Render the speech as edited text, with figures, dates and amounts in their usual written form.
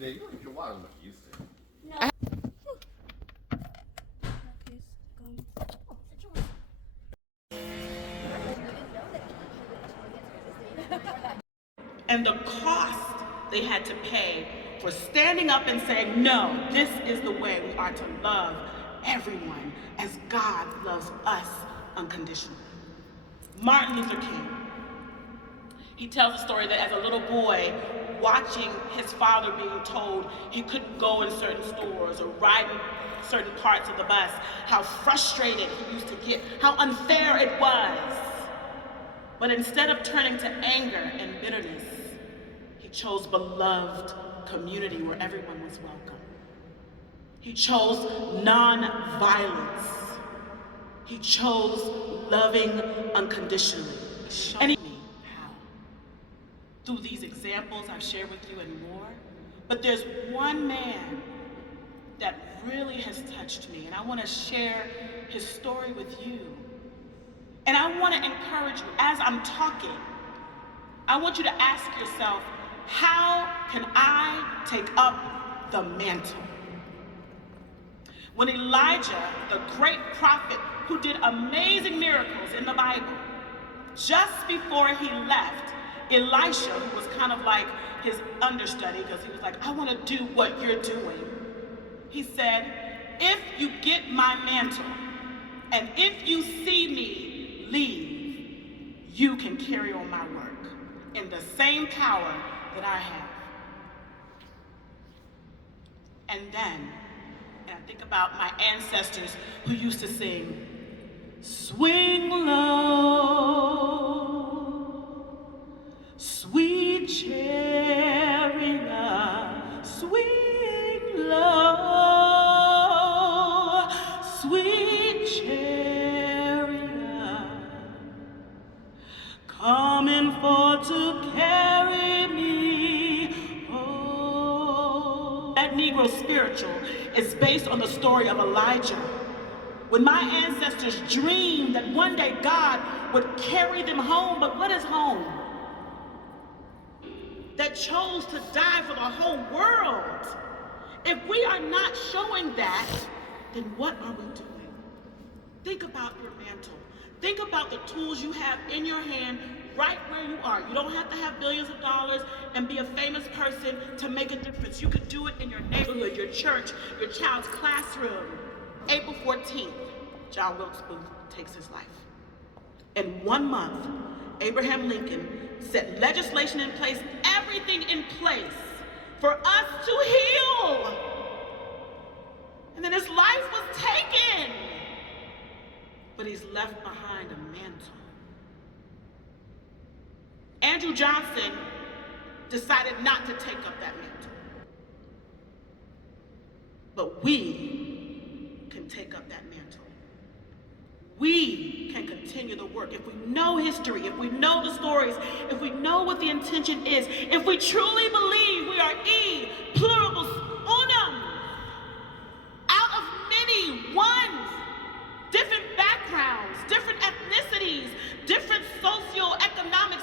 네, 이거 좋아하는 거 있어요. And the cost they had to pay for standing up and saying, no, this is the way we are to love everyone as God loves us unconditionally. Martin Luther King, he tells a story that as a little boy, watching his father being told he couldn't go in certain stores or ride in certain parts of the bus, how frustrated he used to get, how unfair it was. But instead of turning to anger and bitterness, he chose beloved community where everyone was welcome. He chose non-violence. He chose loving unconditionally. And he showed me how. Through these examples I've shared with you and more, but there's one man that really has touched me, and I want to share his story with you. And I want to encourage you, as I'm talking, I want you to ask yourself, how can I take up the mantle? When Elijah, the great prophet who did amazing miracles in the Bible, just before he left, Elisha, who was kind of like his understudy, because he was like, I want to do what you're doing. He said, if you get my mantle, and if you see me leave, you can carry on my work in the same power that I have. And then, and I think about my ancestors who used to sing, swing low, sweet chariot, swing low, sweet chariot, coming for to carry me home. That Negro spiritual is based on the story of Elijah. When my ancestors dreamed that one day God would carry them home, but what is home? That chose to die for the whole world. If we are not showing that, then what are we doing? Think about your mantle. Think about the tools you have in your hand right where you are. You don't have to have billions of dollars and be a famous person to make a difference. You could do it in your neighborhood, your church, your child's classroom. April 14th, John Wilkes Booth takes his life. In 1 month, Abraham Lincoln set legislation in place, everything in place for us to heal. And then his life was taken. But he's left behind a mantle. Andrew Johnson decided not to take up that mantle. But we can take up that mantle. We can continue the work if we know history, if we know the stories, if we know what the intention is, if we truly believe we are e pluribus unum, out of many, one, different backgrounds, different ethnicities, different socioeconomic